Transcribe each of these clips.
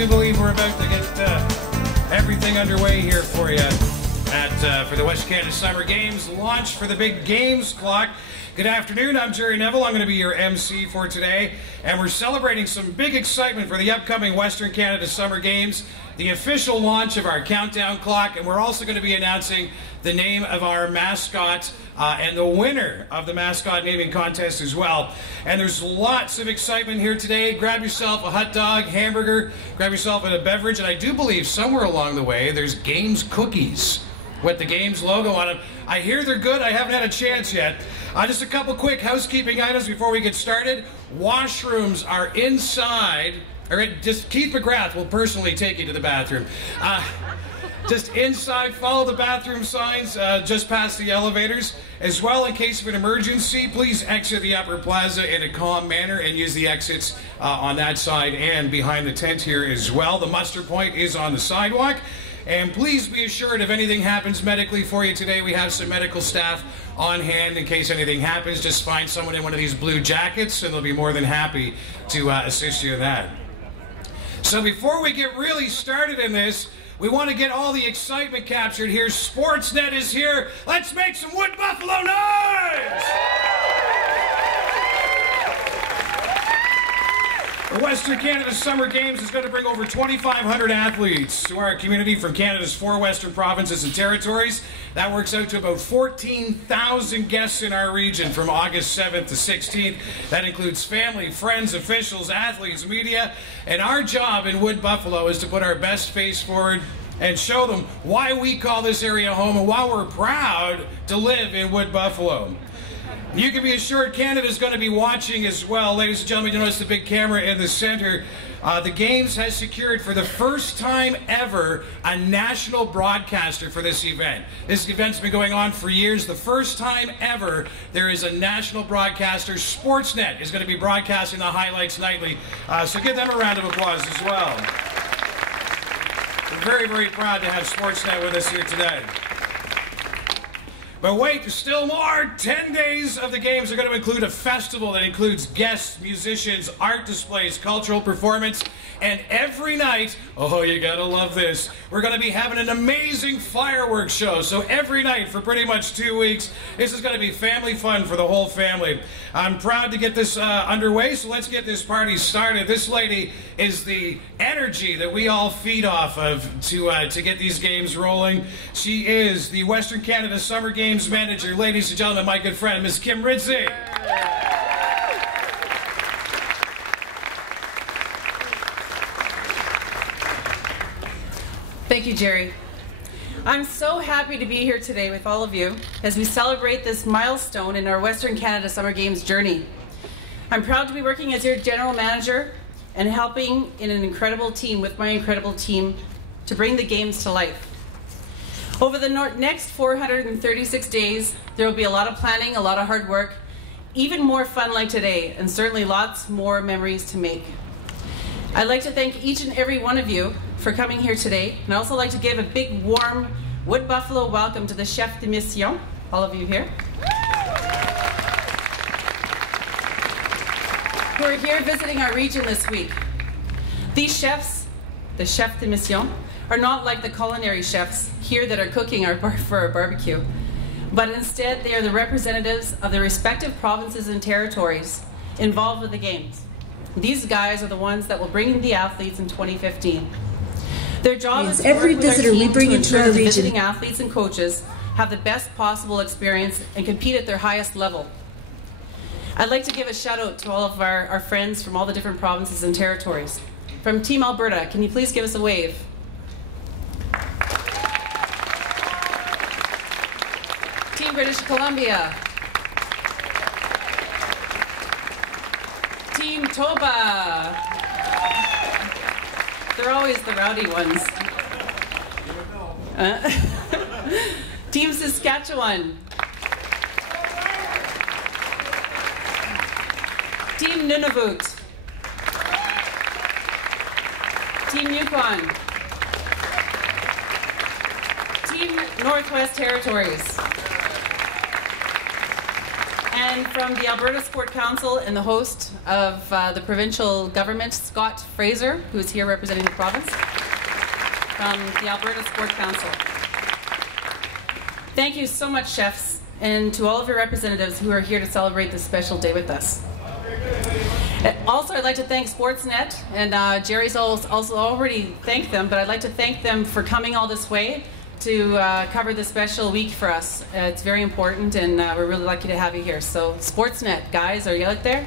do believe we're about to get everything underway here for you for the Western Canada Summer Games launch for the big games clock. Good afternoon, I'm Jerry Neville. I'm going to be your MC for today, and we're celebrating some big excitement for the upcoming Western Canada Summer Games, the official launch of our countdown clock, and we're also going to be announcing the name of our mascot and the winner of the mascot naming contest as well. And there's lots of excitement here today. Grab yourself a hot dog, hamburger, grab yourself a beverage, and I do believe somewhere along the way there's Games cookies with the Games logo on them. I hear they're good. I haven't had a chance yet. Just a couple quick housekeeping items before we get started. Washrooms are inside. Just Keith McGrath will personally take you to the bathroom. Just inside, follow the bathroom signs just past the elevators. As well, in case of an emergency, please exit the upper plaza in a calm manner and use the exits on that side and behind the tent here as well. The muster point is on the sidewalk. And please be assured if anything happens medically for you today, we have some medical staff on hand in case anything happens. Just find someone in one of these blue jackets and they'll be more than happy to assist you in that. So before we get really started in this, we want to get all the excitement captured here. Sportsnet is here. Let's make some Wood Buffalo noise! The Western Canada Summer Games is going to bring over 2,500 athletes to our community from Canada's 4 western provinces and territories. That works out to about 14,000 guests in our region from August 7th to 16th. That includes family, friends, officials, athletes, media. And our job in Wood Buffalo is to put our best face forward and show them why we call this area home and why we're proud to live in Wood Buffalo. You can be assured Canada's going to be watching as well. Ladies and gentlemen, you notice the big camera in the center. The Games has secured for the first time ever a national broadcaster for this event. This event's been going on for years. The first time ever there is a national broadcaster. Sportsnet is going to be broadcasting the highlights nightly. So give them a round of applause as well. We're very, very proud to have Sportsnet with us here today. But wait, there's still more. 10 days of the Games are going to include a festival that includes guests, musicians, art displays, cultural performance, and every night, oh, you gotta love this, we're going to be having an amazing fireworks show. So every night for pretty much 2 weeks, this is going to be family fun for the whole family. I'm proud to get this underway, so let's get this party started. This lady is the energy that we all feed off of to get these games rolling. She is the Western Canada Summer Games manager. Ladies and gentlemen, my good friend, Ms. Kim Ridzi. Thank you, Jerry. I'm so happy to be here today with all of you as we celebrate this milestone in our Western Canada Summer Games journey. I'm proud to be working as your general manager and helping in an incredible team with my incredible team to bring the Games to life. Over the next 436 days, there will be a lot of planning, a lot of hard work, even more fun like today, and certainly lots more memories to make. I'd like to thank each and every one of you for coming here today, and I'd also like to give a big, warm Wood Buffalo welcome to the chef de mission, all of you here, who are here visiting our region this week. These chefs, the chef de mission, are not like the culinary chefs here that are cooking for our barbecue, but instead they are the representatives of the respective provinces and territories involved with the Games. These guys are the ones that will bring in the athletes in 2015. Their job is to every work with visitor our team we bring to into ensure our that the region. visiting athletes and coaches have the best possible experience and compete at their highest level. I'd like to give a shout out to all of our friends from all the different provinces and territories. From Team Alberta, can you please give us a wave? Team British Columbia. Team Toba. They're always the rowdy ones. Team Saskatchewan. Team Nunavut. Team Yukon. Team Northwest Territories. And from the Alberta Sport Council and the host of the provincial government, Scott Fraser, who is here representing the province, from the Alberta Sport Council. Thank you so much, chefs, and to all of your representatives who are here to celebrate this special day with us. Also, I'd like to thank Sportsnet, and Jerry's also already thanked them, but I'd like to thank them for coming all this way to cover this special week for us. It's very important, and we're really lucky to have you here. So, Sportsnet, guys, are you out there?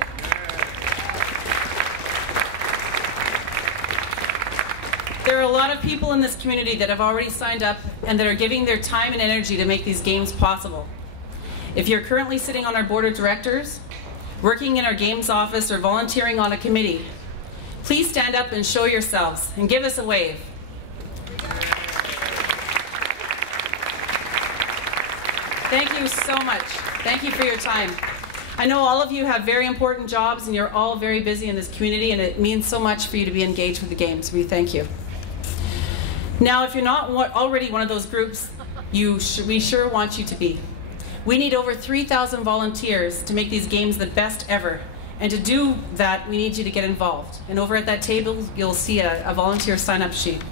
There are a lot of people in this community that have already signed up and that are giving their time and energy to make these games possible. If you're currently sitting on our board of directors, working in our games office, or volunteering on a committee, please stand up and show yourselves and give us a wave. Thank you so much. Thank you for your time. I know all of you have very important jobs and you're all very busy in this community, and it means so much for you to be engaged with the games. We thank you. Now, if you're not already one of those groups, we sure want you to be. We need over 3,000 volunteers to make these games the best ever. And to do that, we need you to get involved. And over at that table, you'll see a volunteer sign-up sheet.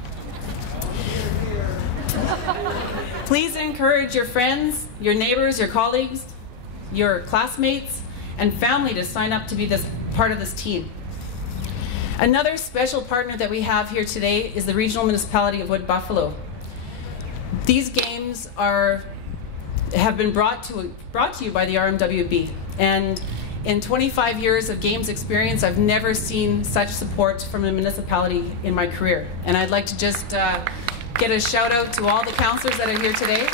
Please encourage your friends, your neighbors, your colleagues, your classmates, and family to sign up to be part of this team. Another special partner that we have here today is the Regional Municipality of Wood Buffalo. These games have been brought to you by the RMWB, and in 25 years of games experience, I've never seen such support from a municipality in my career. And I'd like to just get a shout out to all the councillors that are here today.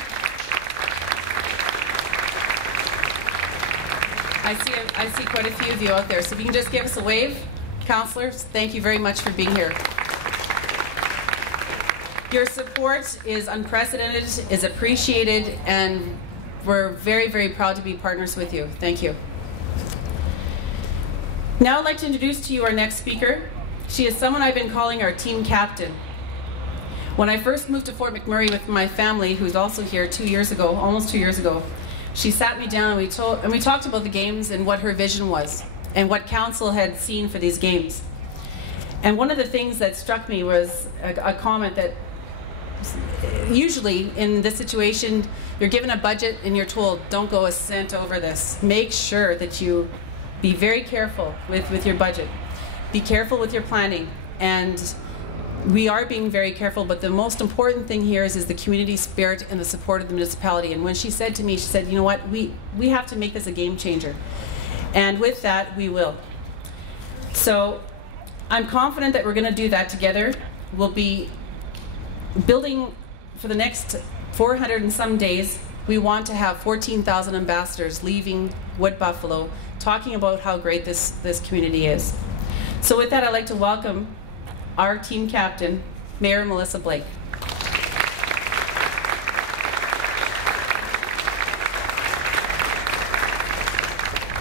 I see quite a few of you out there, so if you can just give us a wave. Councillors, thank you very much for being here. Your support is unprecedented, is appreciated, and we're very, very proud to be partners with you. Thank you. Now I'd like to introduce to you our next speaker. She is someone I've been calling our team captain. When I first moved to Fort McMurray with my family, who's also here 2 years ago, almost 2 years ago, she sat me down and we talked about the games and what her vision was and what council had seen for these games. And one of the things that struck me was a comment that usually in this situation, you're given a budget and you're told, don't go a cent over this. Make sure that you be very careful with your budget. Be careful with your planning. And we are being very careful, but the most important thing here is the community spirit and the support of the municipality. And when she said to me, she said, you know what, we have to make this a game changer. And with that, we will. So I'm confident that we're going to do that together. We'll be building for the next 400 and some days. We want to have 14,000 ambassadors leaving Wood Buffalo talking about how great this community is. So with that, I'd like to welcome our team captain, Mayor Melissa Blake.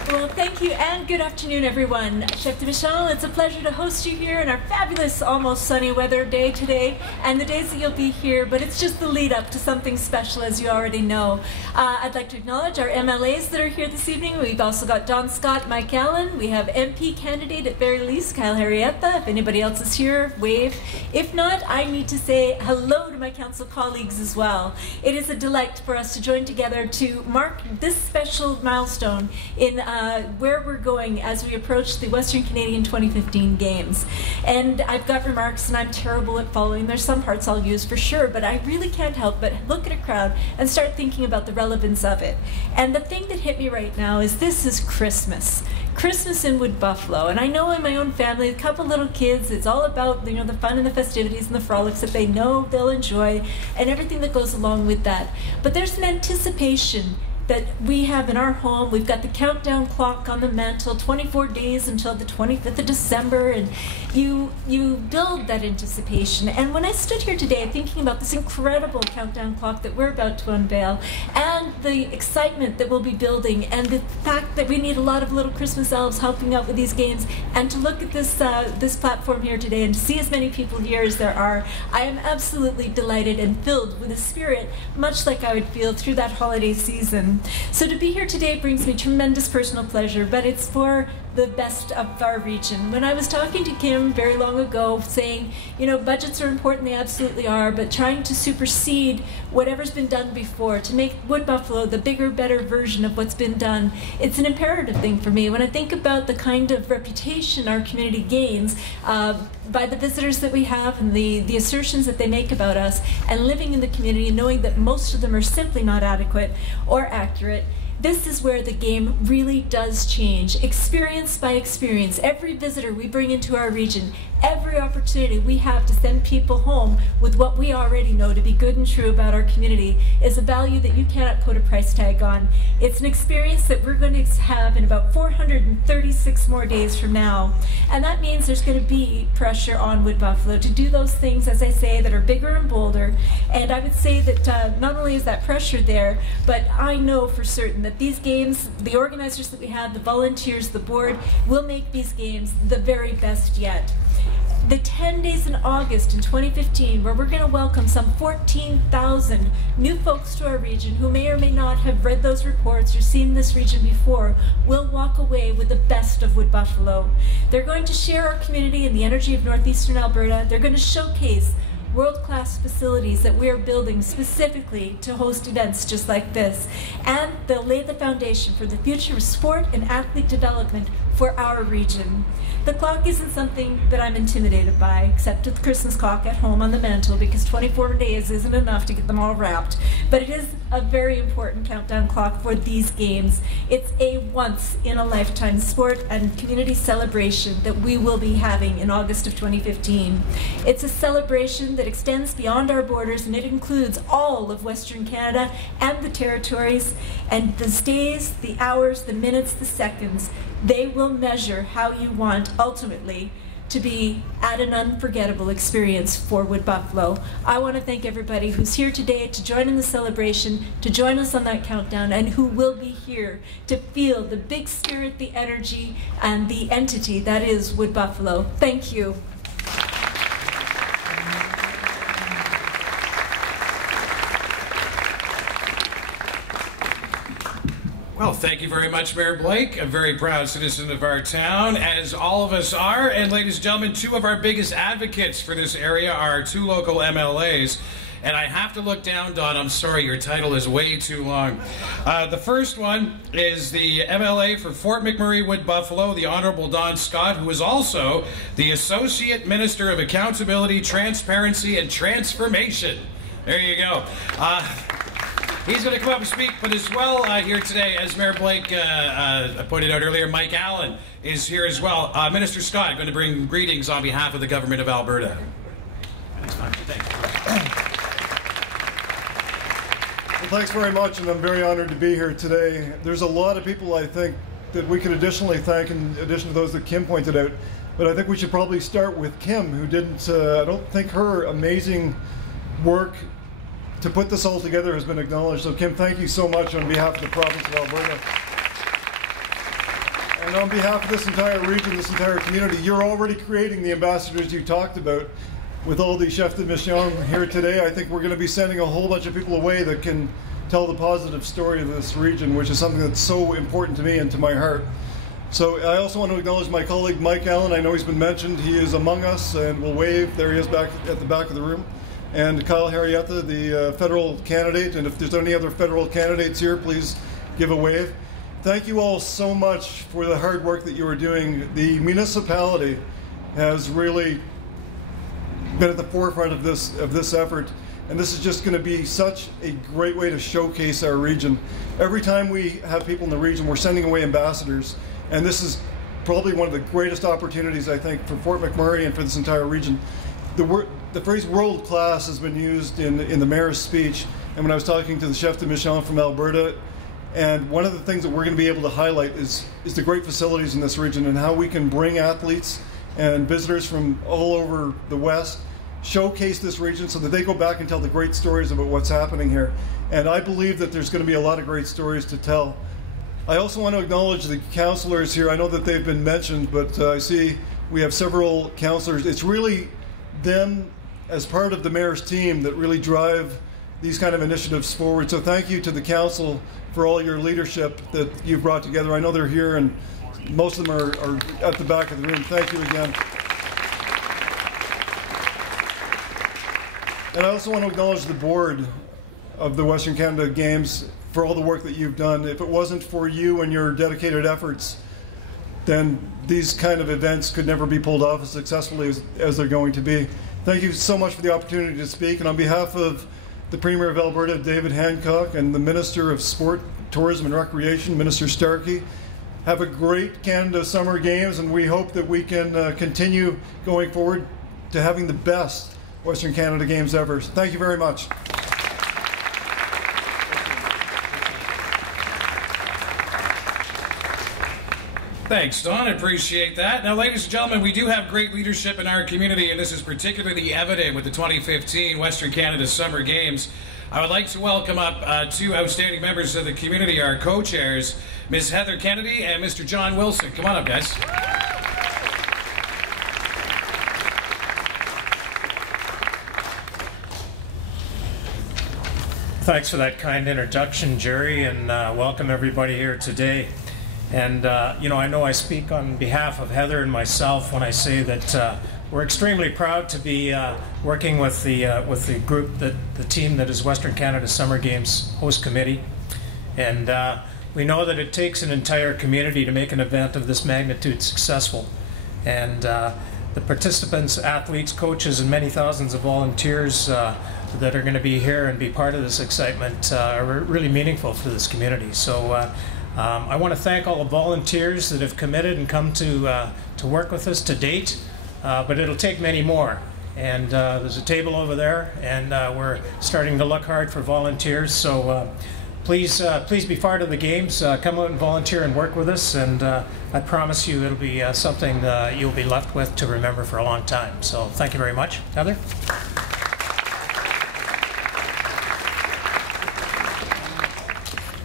Well, thank you, and good afternoon, everyone. Chef de Michel, it's a pleasure to host you here in our fabulous, almost sunny weather day today, and the days that you'll be here, but it's just the lead up to something special, as you already know. I'd like to acknowledge our MLAs that are here this evening. We've also got Don Scott, Mike Allen. We have MP candidate at very least, Kyle Harrietta. If anybody else is here, wave. If not, I need to say hello to my council colleagues as well. It is a delight for us to join together to mark this special milestone in where we're going as we approach the Western Canadian 2015 Games. And I've got remarks, and I'm terrible at following. There's some parts I'll use for sure, but I really can't help but look at a crowd and start thinking about the relevance of it. And the thing that hit me right now is this is Christmas. Christmas in Wood Buffalo. And I know in my own family, a couple little kids, it's all about, you know, the fun and the festivities and the frolics that they know they'll enjoy and everything that goes along with that. But there's an anticipation that we have in our home. We've got the countdown clock on the mantle, 24 days until the 25th of December, and you build that anticipation. And when I stood here today thinking about this incredible countdown clock that we're about to unveil, and the excitement that we'll be building, and the fact that we need a lot of little Christmas elves helping out with these games, and to look at this this platform here today and to see as many people here as there are, I am absolutely delighted and filled with a spirit much like I would feel through that holiday season. region. So to be here today brings me tremendous personal pleasure, but it's for the best of our region. When I was talking to Kim very long ago saying, you know, budgets are important, they absolutely are, but trying to supersede whatever's been done before, to make Wood Buffalo the bigger, better version of what's been done, it's an imperative thing for me. When I think about the kind of reputation our community gains by the visitors that we have and the assertions that they make about us, and living in the community and knowing that most of them are simply not adequate or accurate, this is where the game really does change, experience by experience. Every visitor we bring into our region, every opportunity we have to send people home with what we already know to be good and true about our community is a value that you cannot put a price tag on. It's an experience that we're going to have in about 436 more days from now. And that means there's going to be pressure on Wood Buffalo to do those things, as I say, that are bigger and bolder. And I would say that not only is that pressure there, but I know for certain that these games, the organizers that we have, the volunteers, the board, will make these games the very best yet. The 10 days in August in 2015, where we're going to welcome some 14,000 new folks to our region who may or may not have read those reports or seen this region before, will walk away with the best of Wood Buffalo. They're going to share our community and the energy of northeastern Alberta. They're going to showcase world-class facilities that we are building specifically to host events just like this. And they'll lay the foundation for the future of sport and athlete development for our region. The clock isn't something that I'm intimidated by, except the Christmas clock at home on the mantle, because 24 days isn't enough to get them all wrapped. But it is a very important countdown clock for these games. It's a once-in-a-lifetime sport and community celebration that we will be having in August of 2015. It's a celebration that extends beyond our borders, and it includes all of Western Canada and the territories. And the days, the hours, the minutes, the seconds, they will measure how you want ultimately to be at an unforgettable experience for Wood Buffalo. I want to thank everybody who's here today to join in the celebration, to join us on that countdown, and who will be here to feel the big spirit, the energy, and the entity that is Wood Buffalo. Thank you. Well, thank you very much, Mayor Blake, a very proud citizen of our town, as all of us are. And ladies and gentlemen, two of our biggest advocates for this area are two local MLAs. And I have to look down, Don, I'm sorry, your title is way too long. The first one is the MLA for Fort McMurray, Wood Buffalo, the Honorable Don Scott, who is also the Associate Minister of Accountability, Transparency, and Transformation. There you go. He's going to come up and speak, but as well here today, as Mayor Blake pointed out earlier, Mike Allen is here as well. Minister Scott going to bring greetings on behalf of the Government of Alberta. Well, thanks very much, and I'm very honored to be here today. There's a lot of people, I think, that we could additionally thank in addition to those that Kim pointed out, but I think we should probably start with Kim, who didn't, I don't think her amazing work to put this all together has been acknowledged. So Kim, thank you so much on behalf of the province of Alberta. And on behalf of this entire region, this entire community, you're already creating the ambassadors you talked about. With all the chefs de mission here today, I think we're going to be sending a whole bunch of people away that can tell the positive story of this region, which is something that's so important to me and to my heart. So I also want to acknowledge my colleague Mike Allen. I know he's been mentioned. He is among us and will wave. There he is back at the back of the room. And Kyle Harrietta, the federal candidate, and if there's any other federal candidates here, please give a wave. Thank you all so much for the hard work that you are doing. The municipality has really been at the forefront of this effort, and this is just going to be such a great way to showcase our region. Every time we have people in the region, we're sending away ambassadors, and this is probably one of the greatest opportunities, I think, for Fort McMurray and for this entire region. The phrase world class has been used in the mayor's speech, and when I was talking to the chef de mission from Alberta, and one of the things that we're going to be able to highlight is the great facilities in this region and how we can bring athletes and visitors from all over the West, showcase this region so that they go back and tell the great stories about what's happening here. And I believe that there's going to be a lot of great stories to tell. I also want to acknowledge the councillors here. I know that they've been mentioned, but I see we have several councillors. It's really them as part of the mayor's team that really drive these kind of initiatives forward. So thank you to the council for all your leadership that you've brought together. I know they're here and most of them are at the back of the room. Thank you again. And I also want to acknowledge the board of the Western Canada Games for all the work that you've done. If it wasn't for you and your dedicated efforts, then these kind of events could never be pulled off as successfully as they're going to be. Thank you so much for the opportunity to speak. And on behalf of the Premier of Alberta, David Hancock, and the Minister of Sport, Tourism and Recreation, Minister Starkey, have a great Canada Summer Games, and we hope that we can continue going forward to having the best Western Canada Games ever. Thank you very much. Thanks, Don. I appreciate that. Now, ladies and gentlemen, we do have great leadership in our community, and this is particularly evident with the 2015 Western Canada Summer Games. I would like to welcome up two outstanding members of the community, our co-chairs, Ms. Heather Kennedy and Mr. John Wilson. Come on up, guys. Thanks for that kind introduction, Jerry, and welcome everybody here today. And you know I speak on behalf of Heather and myself when I say that we're extremely proud to be working with the group, the team that is Western Canada Summer Games Host Committee. And we know that it takes an entire community to make an event of this magnitude successful. And the participants, athletes, coaches, and many thousands of volunteers that are going to be here and be part of this excitement are really meaningful for this community. So I want to thank all the volunteers that have committed and come to work with us to date, but it'll take many more. And there's a table over there, and we're starting to look hard for volunteers. So please be part of the games. Come out and volunteer and work with us, and I promise you it'll be something you'll be left with to remember for a long time. So thank you very much. Heather?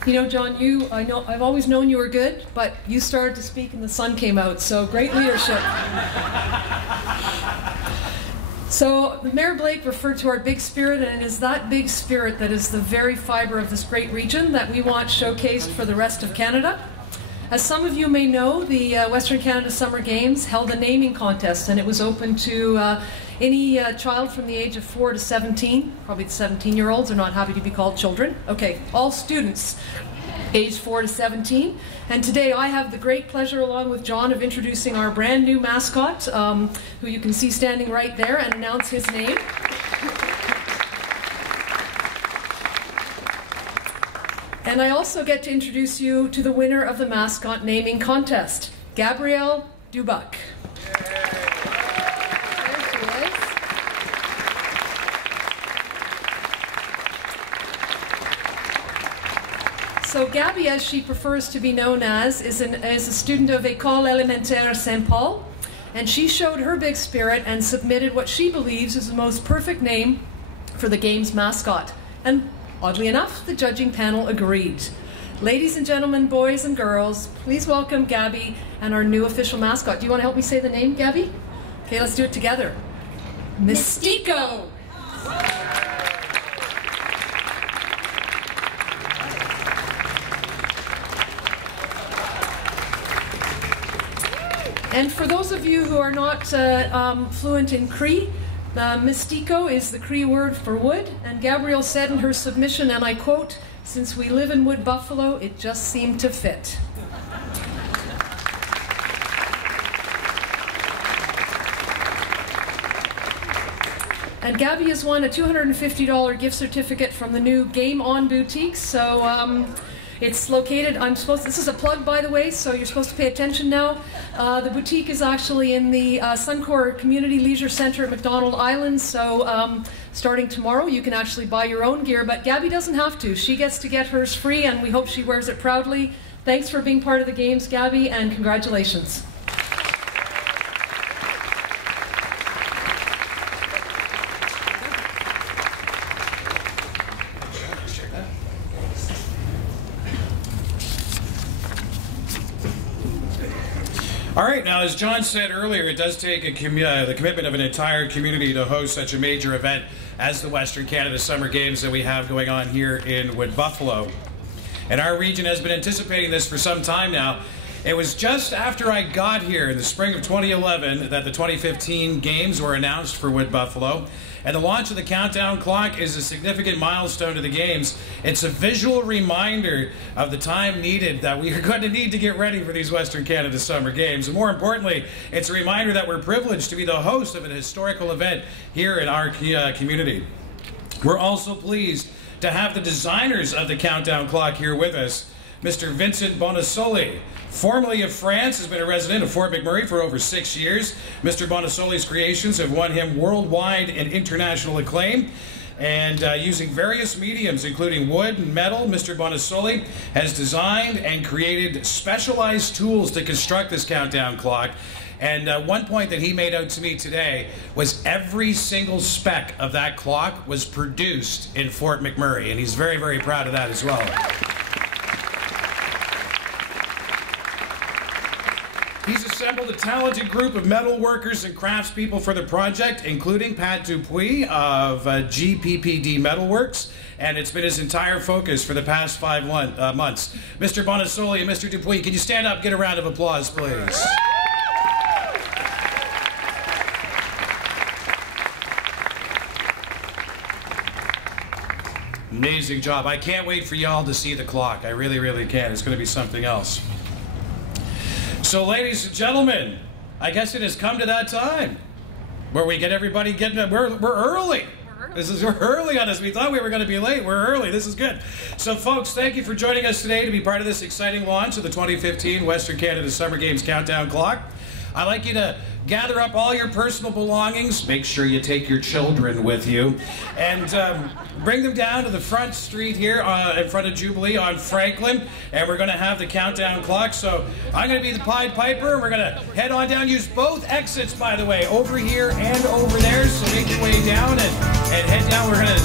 You know, John, I've always known you were good, but you started to speak and the sun came out, so great leadership. So Mayor Blake referred to our big spirit, and it is that big spirit that is the very fiber of this great region that we want showcased for the rest of Canada. As some of you may know, the Western Canada Summer Games held a naming contest, and it was open to any child from the age of 4 to 17. Probably the 17-year-olds are not happy to be called children. Okay, all students aged 4 to 17. And today I have the great pleasure, along with John, of introducing our brand new mascot, who you can see standing right there, and announce his name. And I also get to introduce you to the winner of the mascot naming contest, Gabrielle Dubuc. So Gabby, as she prefers to be known as, is a student of École Élémentaire Saint-Paul, and she showed her big spirit and submitted what she believes is the most perfect name for the game's mascot. And oddly enough, the judging panel agreed. Ladies and gentlemen, boys and girls, please welcome Gabby and our new official mascot. Do you want to help me say the name, Gabby? Okay, let's do it together. Mystico! And for those of you who are not fluent in Cree, Mystico is the Cree word for wood, and Gabrielle said in her submission, and I quote, "Since we live in Wood Buffalo, it just seemed to fit." And Gabby has won a $250 gift certificate from the new Game On boutique. So it's located, this is a plug, by the way, so you're supposed to pay attention now. The boutique is actually in the Suncor Community Leisure Centre at McDonald Island, so starting tomorrow you can actually buy your own gear, but Gabby doesn't have to. She gets to get hers free, and we hope she wears it proudly. Thanks for being part of the games, Gabby, and congratulations. All right, now as John said earlier, it does take the commitment of an entire community to host such a major event. as the Western Canada Summer Games that we have going on here in Wood Buffalo. And our region has been anticipating this for some time now. It was just after I got here in the spring of 2011 that the 2015 games were announced for Wood Buffalo. And the launch of the countdown clock is a significant milestone to the games. It's a visual reminder of the time needed that we are going to need to get ready for these Western Canada Summer Games. And more importantly, it's a reminder that we're privileged to be the host of an historical event here in our community. We're also pleased to have the designers of the countdown clock here with us. Mr. Vincent Bonasoli, formerly of France, has been a resident of Fort McMurray for over 6 years. Mr. Bonasoli's creations have won him worldwide and international acclaim. And using various mediums, including wood and metal, Mr. Bonasoli has designed and created specialized tools to construct this countdown clock. And one point that he made out to me today was every single speck of that clock was produced in Fort McMurray. And he's very, very proud of that as well. He's assembled a talented group of metal workers and craftspeople for the project, including Pat Dupuis of GPPD Metalworks, and it's been his entire focus for the past 5 months. Mr. Bonasoli and Mr. Dupuis, can you stand up, get a round of applause, please? Amazing job. I can't wait for y'all to see the clock. I really, really can. It's going to be something else. So, ladies and gentlemen, I guess it has come to that time where we get everybody getting. We're early. We're early on this. We thought we were going to be late. We're early. This is good. So, folks, thank you for joining us today to be part of this exciting launch of the 2015 Western Canada Summer Games Countdown Clock. I'd like you to gather up all your personal belongings. Make sure you take your children with you. And bring them down to the front street here in front of Jubilee on Franklin. And we're going to have the countdown clock. So I'm going to be the Pied Piper. And we're going to head on down. Use both exits, by the way, over here and over there. So make your way down and head down. We're going to